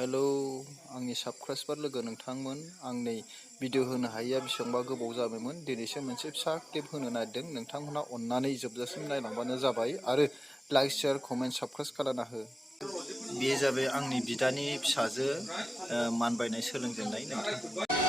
Hello आंनि subscriber लोगो नोंथांमोन आंनि भिडिअ होनो हायैया बेसेबांबा गोबाव जाबायमोन दिनैसो मोनसे फिसा क्लिप होनो नागिरदों नोंथांमोना अननानै जोबजासिम नायलांबानो जाबाय आरो लाइक शेयार कमेन्ट साबस्क्राइब खालामना हो। बे जाबाय आंनि बिदानि फिसाजो मानबायनाय सोलोंजेननाय नोंथां।